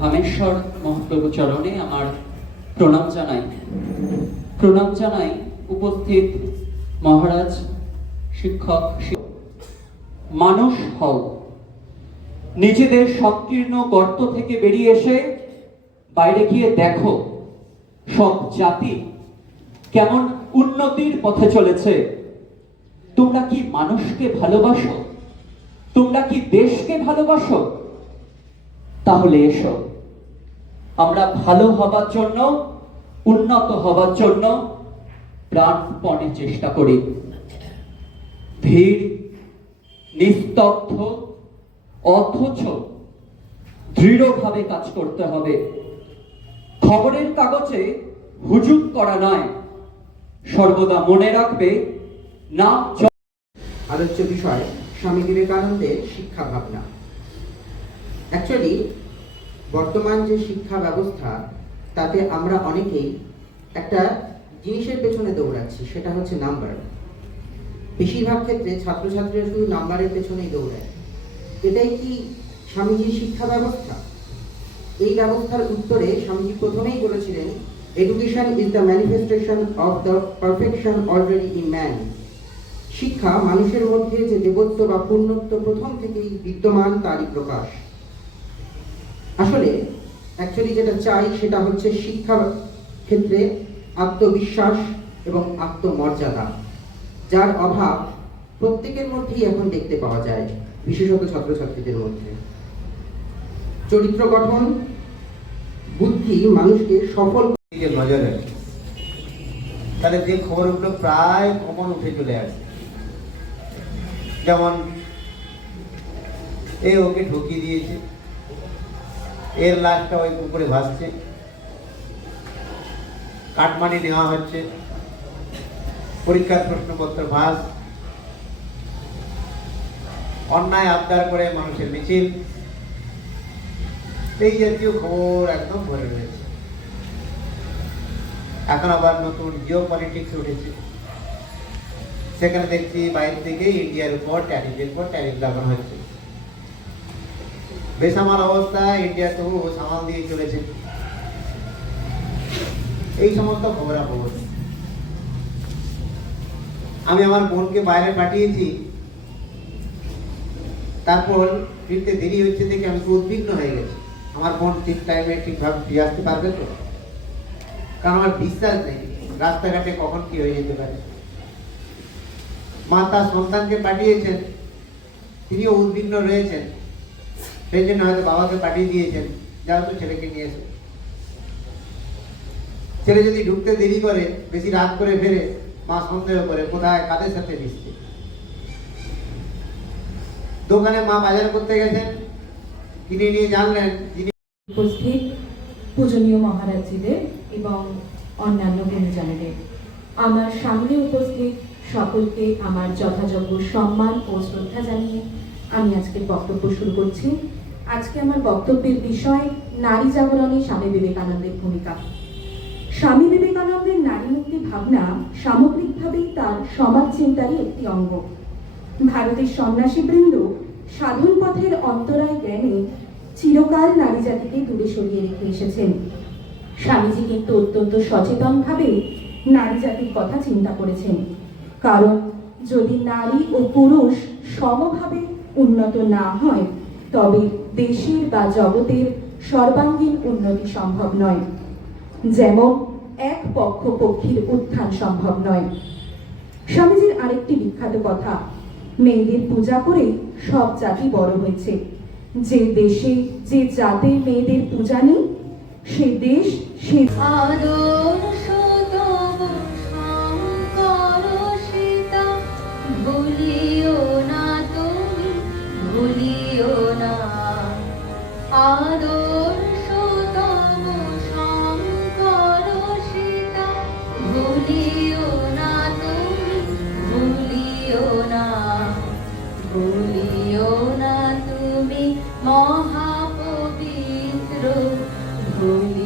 ভামেশ্বর মহাপ্রভু চরণে আমার প্রণাম জানাই উপস্থিত মহারাজ, শিক্ষক। মানুষ হও, নিজেদের সংকীর্ণ গর্ত থেকে বেরিয়ে এসে বাইরে গিয়ে দেখো সব জাতি কেমন উন্নতির পথে চলেছে। তোমরা কি মানুষকে ভালোবাসো? তোমরা কি দেশকে ভালোবাসো? তাহলে এসো, আমরা ভালো হবার জন্য, উন্নত হবার জন্য প্রাণপণে চেষ্টা করি। ধীর, নিস্তব্ধ, অথচ দৃঢ়ভাবে কাজ করতে হবে। খবরের কাগজে হুজুগ করা নয়। সর্বদা মনে রাখবে, নাম আলোচ্য বিষয় স্বামী বিবেকানন্দের শিক্ষা ভাবনা। অ্যাকচুয়ালি বর্তমান যে শিক্ষা ব্যবস্থা, তাতে আমরা অনেকেই একটা জিনিসের পেছনে দৌড়াচ্ছি, সেটা হচ্ছে নাম্বার। বেশিরভাগ ক্ষেত্রে ছাত্রছাত্রীরা শুধু নাম্বারের পেছনেই দৌড়ায়। এটাই কি স্বামীজির শিক্ষা ব্যবস্থা? এই ব্যবস্থার উত্তরে স্বামীজি প্রথমেই বলেছিলেন, education is the manifestation of the perfection already in man. শিক্ষা মানুষের মধ্যে যে দেবত্ব বা পুণ্যত্ব প্রথম থেকেই বিদ্যমান, তারই প্রকাশ। আসলে অ্যাকচুয়ালি যেটা চাই সেটা হচ্ছে শিক্ষা ক্ষেত্রে আত্মবিশ্বাস এবং আত্মমর্যাদা, যার অভাব প্রত্যেকের মধ্যেই এখন দেখতে পাওয়া যায়, বিশেষত ছাত্রছাত্রীদের মধ্যে। চরিত্র গঠন, বুদ্ধি মানুষকে সফল নজরে, তাহলে যে খবরগুলো প্রায় কমন উঠে চলে আসে, যেমন এ ওকে ঠকিয়ে দিয়েছে, এর লাশটা ওই পুকুরে ভাসছে, কাটমানি নেওয়া হচ্ছে, পরীক্ষার প্রশ্নপত্র ভাস, অন্যায় আবদার করে মানুষের মিছিল, এই জাতীয় খবর একদম ভরে রয়েছে। এখন আবার নতুন জিও পলিটিক্স উঠেছে, সেখানে দেখছি বাইরে থেকে ইন্ডিয়ার উপর ট্যারিফ লাগানো হচ্ছে। বেসামাল অবস্থা, ইন্ডিয়া তো সামাল দিয়ে চলেছে। এই সমস্ত খবরাখবর আমি আমার বোনকে বাইরে পাঠিয়েছি, তারপর ফিরতে দেরি হচ্ছে দেখে আমি খুব উদ্বিগ্ন হয়ে গেছি। আমার বোন ঠিক টাইমে ঠিকভাবে ফিরে আসতে পারবে তো? কারণ আমার বিশ্বাস নেই রাস্তাঘাটে কখন কি হয়ে যেতে পারে। মা তার সন্তানকে পাঠিয়েছেন, তিনিও উদ্বিগ্ন রয়েছেন, সেই জন্য হয়তো বাবাকে পাঠিয়ে দিয়েছেন, যাও তো ছেলেকে নিয়ে এসে। ছেলে যদি ঢুকতে দেরি করে, বেশি রাত করে ফেরে, মা সন্দেহ করে কোথায় কাদের সাথে মিশছে। দোকানে মা বাজার করতে গেছেন, কিনে নিয়ে জানলেন যিনি উপস্থিত পূজনীয় মহারাজজিদের এবং অন্যান্য গুণীজনেদের, আমার সামনে উপস্থিত সকলকে আমার যথাযোগ্য সম্মান ও শ্রদ্ধা জানিয়ে আমি আজকের বক্তব্য শুরু করছি। আজকে আমার বক্তব্যের বিষয় নারী জাগরণে স্বামী বিবেকানন্দের ভূমিকা। স্বামী বিবেকানন্দের নারী মুক্তি ভাবনা সামগ্রিকভাবেই তার সমাজ চিন্তারই একটি অঙ্গ। ভারতের সন্ন্যাসীবৃন্দ সাধন পথের অন্তরায় জ্ঞানে চিরকাল নারী জাতিকে দূরে সরিয়ে রেখে এসেছেন। স্বামীজি কিন্তু অত্যন্ত সচেতনভাবে নারী জাতির কথা চিন্তা করেছেন। কারণ যদি নারী ও পুরুষ সমভাবে উন্নত না হয়, তবে দেশের বা জগতের সর্বাঙ্গীন উন্নতি সম্ভব নয়। যেমন এক পক্ষ পক্ষীর উত্থান সম্ভব নয়। স্বামীজির আরেকটি বিখ্যাত কথা, মেয়েদের পূজা করে সব জাতি বড় হয়েছে। যে দেশে যে জাতের মেয়েদের পূজা নেই, সে দেশ সে আদর্শ তব শঙ্কর সীতা, ভুলিও না তুমি, ভুলিও না। আদর্শ তব শঙ্কর সীতা, ভুলিও না তুমি, ভুলিও না। ভুলিও না তুমি মহাপবিত্র, ভুলি